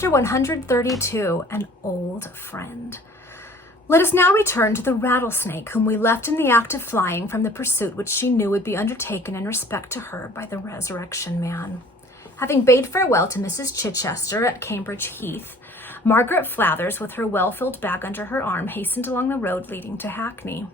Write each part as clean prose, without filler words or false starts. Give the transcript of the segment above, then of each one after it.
Chapter 132, An Old Friend. Let us now return to the rattlesnake, whom we left in the act of flying from the pursuit which she knew would be undertaken in respect to her by the Resurrection Man. Having bade farewell to Mrs. Chichester at Cambridge Heath, Margaret Flathers, with her well-filled bag under her arm, hastened along the road leading to Hackney.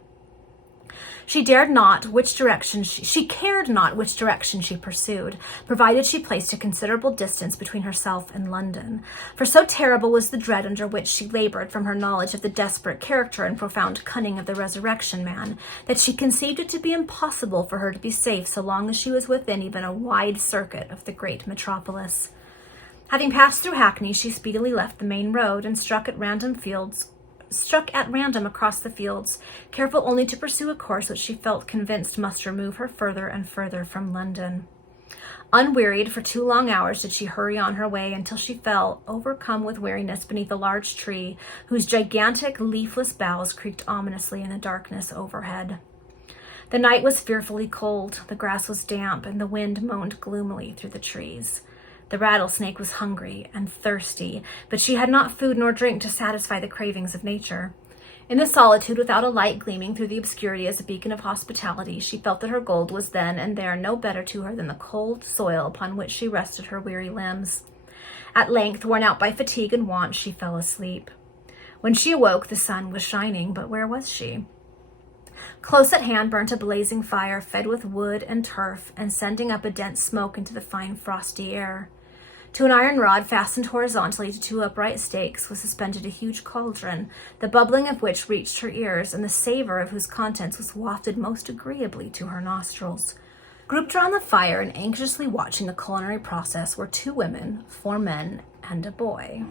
She cared not which direction she pursued, provided she placed a considerable distance between herself and London. For so terrible was the dread under which she labored from her knowledge of the desperate character and profound cunning of the Resurrection Man, that she conceived it to be impossible for her to be safe so long as she was within even a wide circuit of the great metropolis. Having passed through Hackney, she speedily left the main road and struck at random across the fields, careful only to pursue a course which she felt convinced must remove her further and further from London. Unwearied for 2 long hours did she hurry on her way until she fell, overcome with weariness, beneath a large tree, whose gigantic leafless boughs creaked ominously in the darkness overhead. The night was fearfully cold, the grass was damp, and the wind moaned gloomily through the trees. The rattlesnake was hungry and thirsty, but she had not food nor drink to satisfy the cravings of nature. In the solitude, without a light gleaming through the obscurity as a beacon of hospitality, she felt that her gold was then and there no better to her than the cold soil upon which she rested her weary limbs. At length, worn out by fatigue and want, she fell asleep. When she awoke, the sun was shining, but where was she? Close at hand burnt a blazing fire, fed with wood and turf, and sending up a dense smoke into the fine frosty air. To an iron rod fastened horizontally to 2 upright stakes was suspended a huge cauldron, the bubbling of which reached her ears, and the savor of whose contents was wafted most agreeably to her nostrils. Grouped around the fire and anxiously watching the culinary process were 2 women, 4 men, and a boy.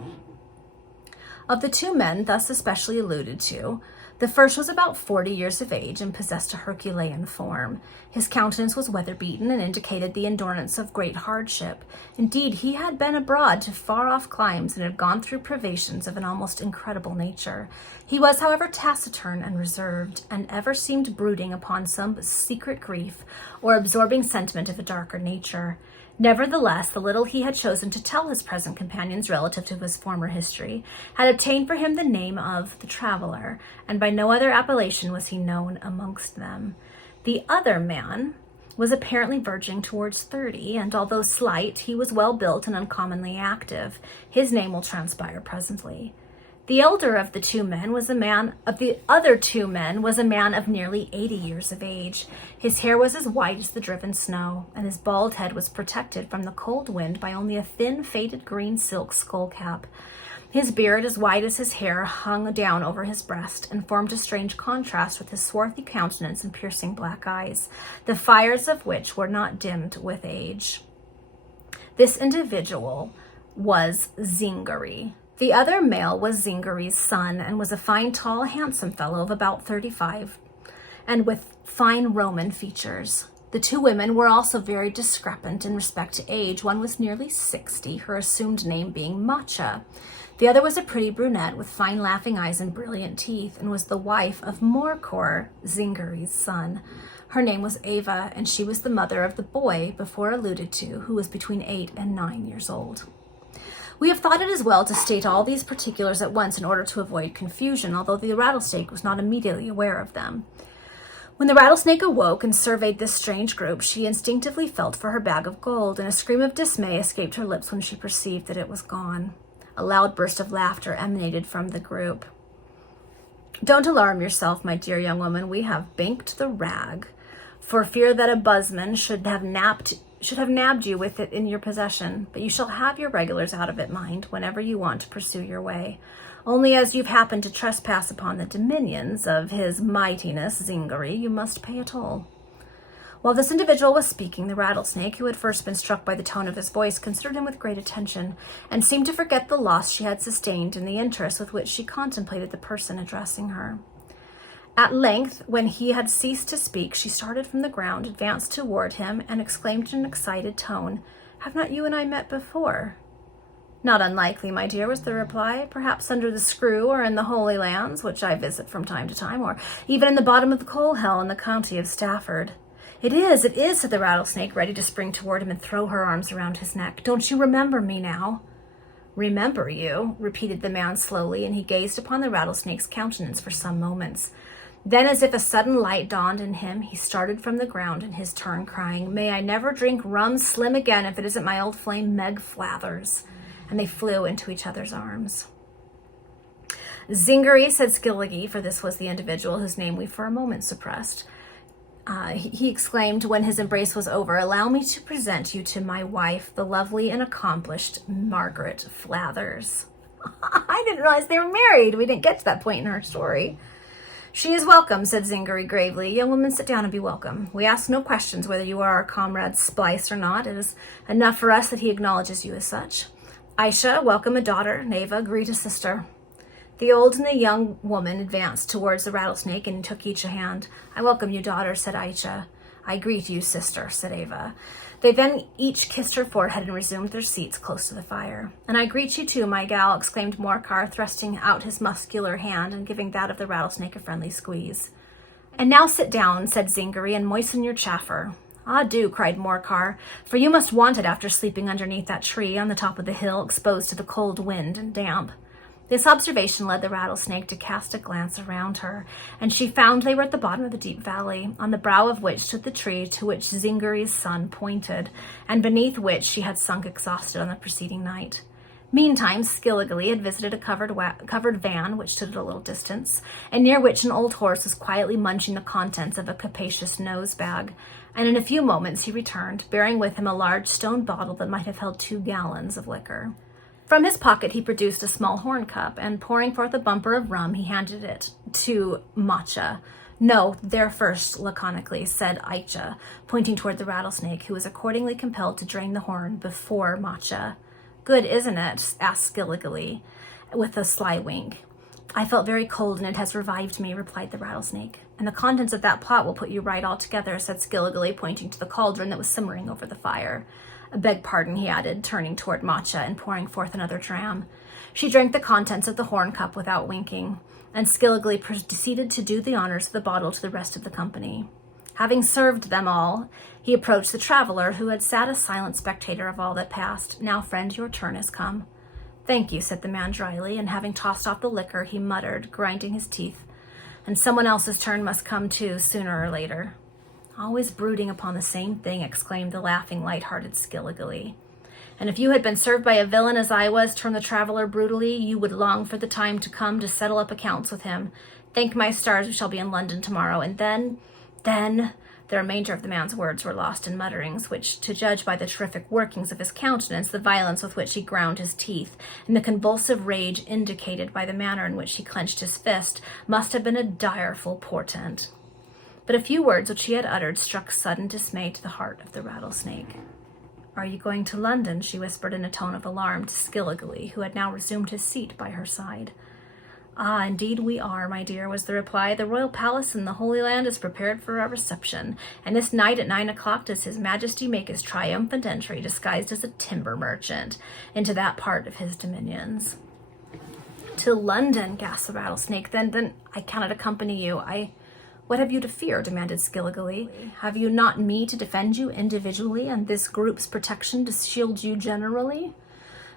Of the 2 men thus especially alluded to, the first was about 40 years of age and possessed a Herculean form. His countenance was weather-beaten and indicated the endurance of great hardship. Indeed, he had been abroad to far-off climes and had gone through privations of an almost incredible nature. He was, however, taciturn and reserved, and ever seemed brooding upon some secret grief or absorbing sentiment of a darker nature. Nevertheless, the little he had chosen to tell his present companions relative to his former history had obtained for him the name of the Traveler, and by no other appellation was he known amongst them. The other man was apparently verging towards 30, and although slight, he was well built and uncommonly active. His name will transpire presently. The elder of the 2 men was the other 2 men was a man of nearly 80 years of age. His hair was as white as the driven snow, and his bald head was protected from the cold wind by only a thin, faded green silk skull cap. His beard, as white as his hair, hung down over his breast and formed a strange contrast with his swarthy countenance and piercing black eyes, the fires of which were not dimmed with age. This individual was Zingary. The other male was Zingary's son, and was a fine, tall, handsome fellow of about 35, and with fine Roman features. The 2 women were also very discrepant in respect to age. One was nearly 60, her assumed name being Macha. The other was a pretty brunette with fine laughing eyes and brilliant teeth, and was the wife of Morcor, Zingary's son. Her name was Ava, and she was the mother of the boy before alluded to, who was between 8 and 9 years old. We have thought it as well to state all these particulars at once in order to avoid confusion, although the rattlesnake was not immediately aware of them. When the rattlesnake awoke and surveyed this strange group, she instinctively felt for her bag of gold, and a scream of dismay escaped her lips when she perceived that it was gone. A loud burst of laughter emanated from the group. "Don't alarm yourself, my dear young woman. We have banked the rag, for fear that a buzzman should have nabbed you with it in your possession, but you shall have your regulars out of it, mind, whenever you want to pursue your way. Only as you've happened to trespass upon the dominions of his mightiness Zingary, you must pay a toll." While this individual was speaking, the rattlesnake, who had first been struck by the tone of his voice, considered him with great attention, and seemed to forget the loss she had sustained in the interest with which she contemplated the person addressing her. At length, when he had ceased to speak, she started from the ground, advanced toward him, and exclaimed in an excited tone, "Have not you and I met before?" "Not unlikely, my dear," was the reply. "Perhaps under the Screw, or in the Holy Lands, which I visit from time to time, or even in the bottom of the coal hell in the county of Stafford." It is," said the rattlesnake, ready to spring toward him and throw her arms around his neck. "Don't you remember me now?" Remember you, repeated the man slowly, and he gazed upon the rattlesnake's countenance for some moments. Then, as if a sudden light dawned in him, he started from the ground in his turn, crying, "May I never drink rum slim again if it isn't my old flame Meg Flathers." And they flew into each other's arms. "Zingery," said Skilligy, for this was the individual whose name we for a moment suppressed. He exclaimed when his embrace was over, "Allow me to present you to my wife, the lovely and accomplished Margaret Flathers." I didn't realize they were married. We didn't get to that point in her story. "She is welcome," said Zingery gravely. "Young woman, sit down and be welcome. We ask no questions whether you are our comrade Splice or not. It is enough for us that he acknowledges you as such. Aisha, welcome a daughter. Neva, greet a sister." The old and the young woman advanced towards the rattlesnake and took each a hand. "I welcome you, daughter," said Aisha. "I greet you, sister," said Ava. They then each kissed her forehead and resumed their seats close to the fire. "And I greet you too, my gal," exclaimed Morcar, thrusting out his muscular hand and giving that of the rattlesnake a friendly squeeze. "And now sit down," said Zingery, "and moisten your chaffer." "Ah, do," cried Morcar, "for you must want it after sleeping underneath that tree on the top of the hill, exposed to the cold wind and damp." This observation led the rattlesnake to cast a glance around her, and she found they were at the bottom of the deep valley, on the brow of which stood the tree to which Zingery's son pointed, and beneath which she had sunk exhausted on the preceding night. Meantime, Skilligalee had visited a covered van which stood at a little distance, and near which an old horse was quietly munching the contents of a capacious nose-bag, and in a few moments he returned, bearing with him a large stone bottle that might have held 2 gallons of liquor. From his pocket he produced a small horn cup, and pouring forth a bumper of rum, he handed it to Matcha. "No, there first," laconically said Aicha, pointing toward the rattlesnake, who was accordingly compelled to drain the horn before Matcha. "Good, isn't it?" asked Skilligalee, with a sly wink. "I felt very cold, and it has revived me," replied the rattlesnake. "And the contents of that pot will put you right altogether," said Skilligalee, pointing to the cauldron that was simmering over the fire. "I beg pardon," he added, turning toward Matcha and pouring forth another dram. She drank the contents of the horn cup without winking, and Skilligalee proceeded to do the honors of the bottle to the rest of the company. Having served them all, he approached the traveler, who had sat a silent spectator of all that passed. "Now, friend, your turn has come." "Thank you," said the man dryly, and having tossed off the liquor, he muttered, grinding his teeth, "And someone else's turn must come too, sooner or later." "Always brooding upon the same thing," exclaimed the laughing, light-hearted Skilligalee. "And if you had been served by a villain as I was," turned the traveler brutally, "you would long for the time to come to settle up accounts with him. Thank my stars we shall be in London tomorrow, and then... The remainder of the man's words were lost in mutterings, which, to judge by the terrific workings of his countenance, the violence with which he ground his teeth, and the convulsive rage indicated by the manner in which he clenched his fist, must have been a direful portent. But a few words which he had uttered struck sudden dismay to the heart of the rattlesnake. "Are you going to London?" she whispered in a tone of alarm to Skilligalee, who had now resumed his seat by her side. "Ah, indeed we are, my dear," was the reply. "The royal palace in the Holy Land is prepared for our reception, and this night at 9 o'clock does His Majesty make his triumphant entry, disguised as a timber merchant, into that part of his dominions." "To London," gasped the rattlesnake. Then I cannot accompany you. What have you to fear?" demanded Skilligalee. "Have you not me to defend you individually, and this group's protection to shield you generally?"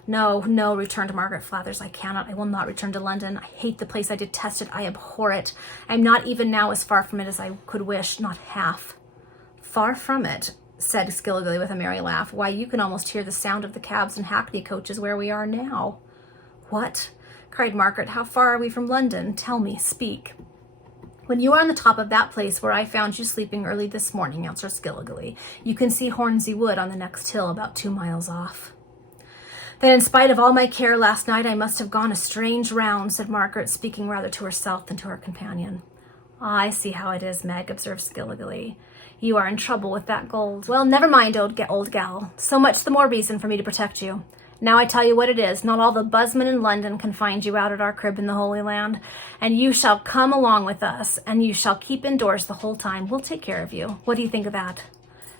No, returned Margaret Flathers. I will not return to London. I hate the place. I detest it. I abhor it. I am not even now as far from it as I could wish, not half." "Far from it," said Skilligalee with a merry laugh. "Why, you can almost hear the sound of the cabs and hackney coaches where we are now." "What?" cried Margaret. "How far are we from London? Tell me, speak." "When you are on the top of that place where I found you sleeping early this morning," answered Skilligalee, "you can see Hornsey Wood on the next hill about 2 miles off." "Then in spite of all my care last night, I must have gone a strange round," said Margaret, speaking rather to herself than to her companion. "Ah, I see how it is, Meg," observed Skilligalee. "You are in trouble with that gold. Well, never mind, old gal. So much the more reason for me to protect you. Now I tell you what it is, not all the buzzmen in London can find you out at our crib in the Holy Land, and you shall come along with us, and you shall keep indoors the whole time. We'll take care of you. What do you think of that?"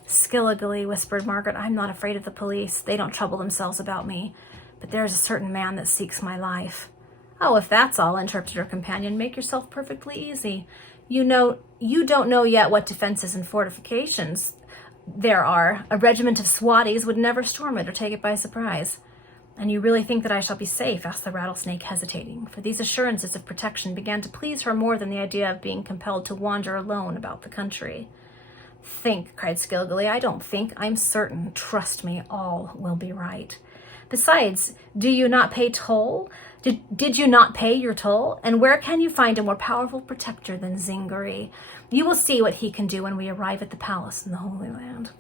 "Skilligalee," whispered Margaret, "I'm not afraid of the police. They don't trouble themselves about me. But there's a certain man that seeks my life." "Oh, if that's all," interrupted her companion, "make yourself perfectly easy. You don't know yet what defenses and fortifications there are. A regiment of Swatties would never storm it or take it by surprise." "And you really think that I shall be safe?" asked the rattlesnake, hesitating, for these assurances of protection began to please her more than the idea of being compelled to wander alone about the country. "Think," cried Skilgully. "I don't think. I'm certain. Trust me, all will be right. Besides, do you not pay toll? Did you not pay your toll? And where can you find a more powerful protector than Zingari? You will see what he can do when we arrive at the palace in the Holy Land."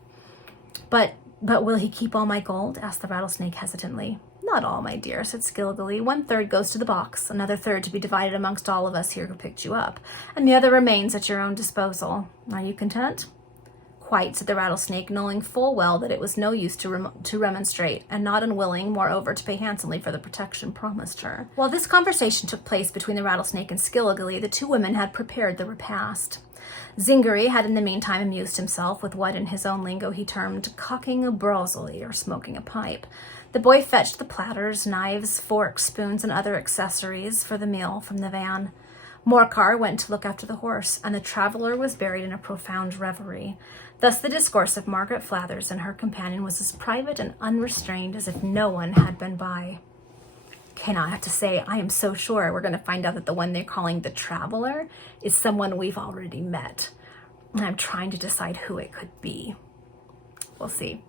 But will he keep all my gold?" asked the rattlesnake hesitantly. "Not all, my dear," said Skilgully. "1/3 goes to the box, another third to be divided amongst all of us here who picked you up, and the other remains at your own disposal. Are you content?" "Quite," said the rattlesnake, knowing full well that it was no use to remonstrate, and not unwilling, moreover, to pay handsomely for the protection promised her. While this conversation took place between the rattlesnake and Skilgully, the two women had prepared the repast. Zingari had in the meantime amused himself with what in his own lingo he termed cocking a brozoli, or smoking a pipe. The boy fetched the platters, knives, forks, spoons, and other accessories for the meal from the van. Morcar went to look after the horse, and the traveler was buried in a profound reverie. Thus the discourse of Margaret Flathers and her companion was as private and unrestrained as if no one had been by. Okay, now I have to say, I am so sure we're going to find out that the one they're calling the traveler is someone we've already met. And I'm trying to decide who it could be. We'll see.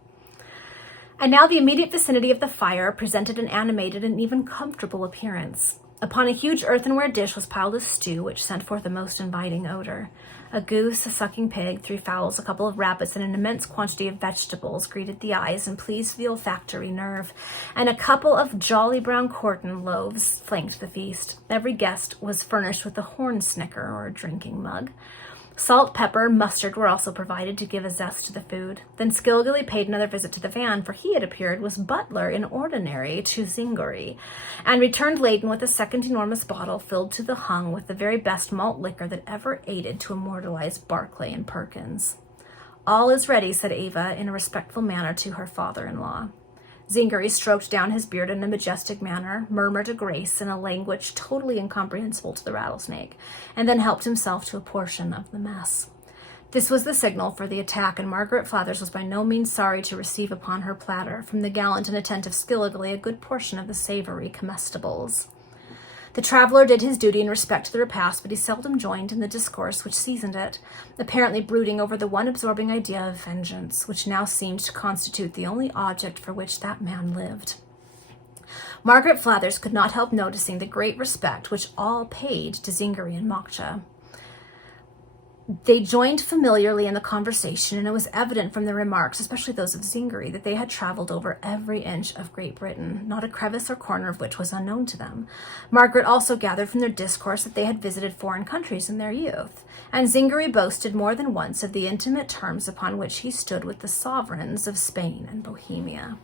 And now the immediate vicinity of the fire presented an animated and even comfortable appearance. Upon a huge earthenware dish was piled a stew which sent forth a most inviting odor. A goose, a sucking pig, 3 fowls, a couple of rabbits, and an immense quantity of vegetables greeted the eyes and pleased the olfactory nerve, and a couple of jolly brown quartern loaves flanked the feast. Every guest was furnished with a horn snicker or a drinking mug. Salt, pepper, mustard were also provided to give a zest to the food. Then Skilgully paid another visit to the van, for he, it appeared, was butler in ordinary to Zingari, and returned laden with a second enormous bottle filled to the hung with the very best malt liquor that ever aided to immortalize Barclay and Perkins. "All is ready," said Ava in a respectful manner to her father-in-law. Zingari stroked down his beard in a majestic manner, murmured a grace in a language totally incomprehensible to the rattlesnake, and then helped himself to a portion of the mess. This was the signal for the attack, and Margaret Flathers was by no means sorry to receive upon her platter, from the gallant and attentive Skilgully, a good portion of the savory comestibles. The traveler did his duty in respect to the repast, but he seldom joined in the discourse which seasoned it, apparently brooding over the one absorbing idea of vengeance, which now seemed to constitute the only object for which that man lived. Margaret Flathers could not help noticing the great respect which all paid to Zingari and Mokcha. They joined familiarly in the conversation, and it was evident from their remarks, especially those of Zingari, that they had traveled over every inch of Great Britain, not a crevice or corner of which was unknown to them. Margaret also gathered from their discourse that they had visited foreign countries in their youth, and Zingari boasted more than once of the intimate terms upon which he stood with the sovereigns of Spain and Bohemia.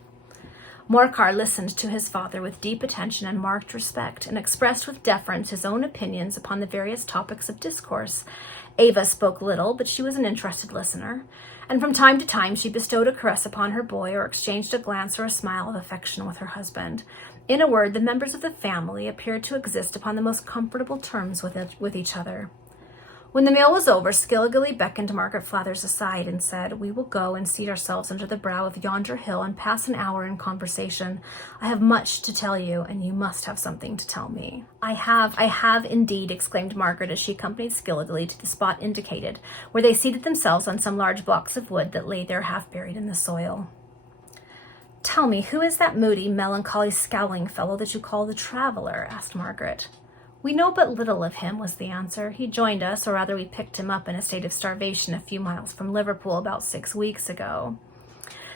Morcar listened to his father with deep attention and marked respect, and expressed with deference his own opinions upon the various topics of discourse. Ava spoke little, but she was an interested listener, and from time to time she bestowed a caress upon her boy or exchanged a glance or a smile of affection with her husband. In a word, the members of the family appeared to exist upon the most comfortable terms with each other. When the meal was over, Skilgully beckoned Margaret Flathers aside and said, "We will go and seat ourselves under the brow of yonder hill and pass an hour in conversation. I have much to tell you, and you must have something to tell me." I have indeed," exclaimed Margaret as she accompanied Skilgully to the spot indicated, where they seated themselves on some large blocks of wood that lay there half buried in the soil. "Tell me, who is that moody, melancholy, scowling fellow that you call the traveler?" asked Margaret. "We know but little of him," was the answer. "He joined us, or rather we picked him up in a state of starvation a few miles from Liverpool about 6 weeks ago,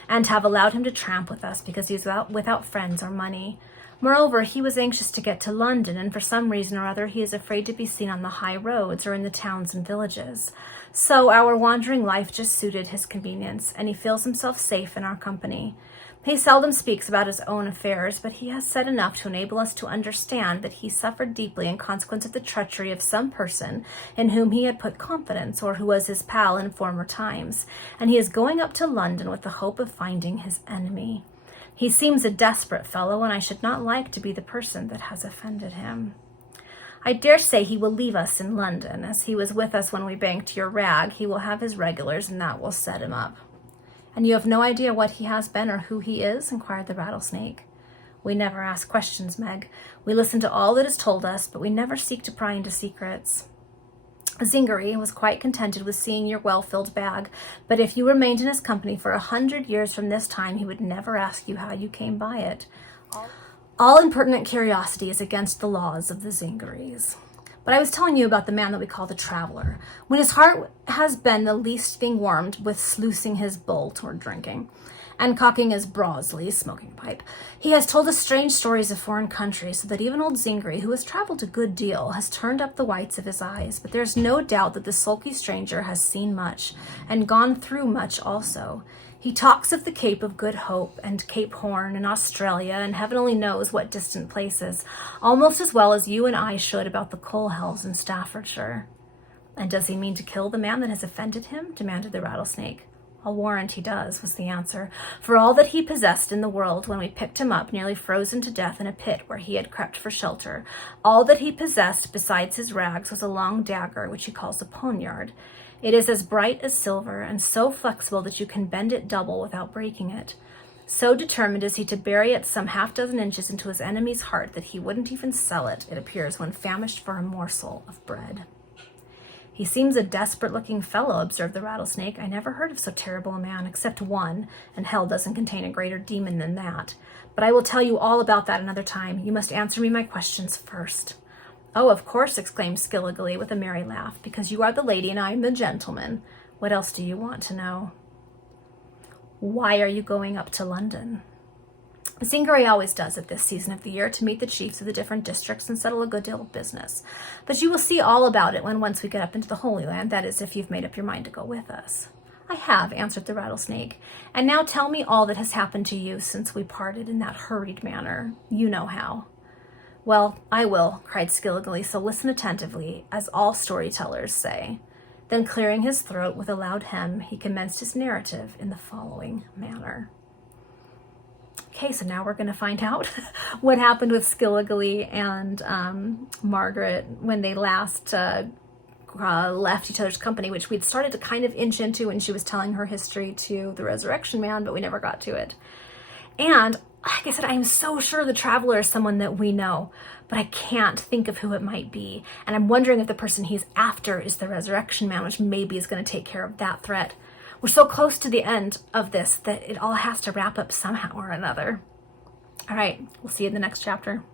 and have allowed him to tramp with us because he was without friends or money. Moreover, he was anxious to get to London, and for some reason or other he is afraid to be seen on the high roads or in the towns and villages. So our wandering life just suited his convenience, and he feels himself safe in our company. He seldom speaks about his own affairs, but he has said enough to enable us to understand that he suffered deeply in consequence of the treachery of some person in whom he had put confidence, or who was his pal in former times, and he is going up to London with the hope of finding his enemy. He seems a desperate fellow, and I should not like to be the person that has offended him. I dare say he will leave us in London. As he was with us when we banked your rag, he will have his regulars, and that will set him up." "And you have no idea what he has been or who he is?" inquired the rattlesnake. We never ask questions, Meg. We listen to all that is told us, but we never seek to pry into secrets. Zingari was quite contented with seeing your well-filled bag, but if you remained in his company for 100 years from this time, he would never ask you how you came by it. All impertinent curiosity is against the laws of the Zingaris. But I was telling you about the man that we call the traveler. When his heart has been the least being warmed with sluicing his bolt or drinking, and cocking his brosley, smoking a pipe, he has told us strange stories of foreign countries, so that even old Zingari, who has traveled a good deal, has turned up the whites of his eyes. But there's no doubt that the sulky stranger has seen much, and gone through much also. He talks of the Cape of Good Hope and Cape Horn and Australia and heaven only knows what distant places, almost as well as you and I should about the coal hells in Staffordshire. And does he mean to kill the man that has offended him? Demanded the rattlesnake. I'll warrant he does, was the answer. For all that he possessed in the world when we picked him up, nearly frozen to death in a pit where he had crept for shelter, all that he possessed besides his rags was a long dagger, which he calls a poniard. It is as bright as silver and so flexible that you can bend it double without breaking it. So determined is he to bury it some 6 inches into his enemy's heart that he wouldn't even sell it, it appears, when famished for a morsel of bread. He seems a desperate-looking fellow, observed the rattlesnake. I never heard of so terrible a man, except one, and hell doesn't contain a greater demon than that. But I will tell you all about that another time. You must answer me my questions first. Oh, of course, exclaimed Skilligally with a merry laugh, because you are the lady and I am the gentleman. What else do you want to know? Why are you going up to London? Zingari always does at this season of the year to meet the chiefs of the different districts and settle a good deal of business. But you will see all about it when once we get up into the Holy Land, that is, if you've made up your mind to go with us. I have, answered the rattlesnake. And now tell me all that has happened to you since we parted in that hurried manner. You know how. Well, I will, cried Skilligally, so listen attentively, as all storytellers say. Then clearing his throat with a loud hem, he commenced his narrative in the following manner. Okay, so now we're going to find out what happened with Skilligally and Margaret when they last left each other's company, which we'd started to kind of inch into when she was telling her history to the Resurrection Man, but we never got to it. And like I said, I am so sure the traveler is someone that we know, but I can't think of who it might be. And I'm wondering if the person he's after is the Resurrection Man, which maybe is going to take care of that threat. We're so close to the end of this that it all has to wrap up somehow or another. All right, we'll see you in the next chapter.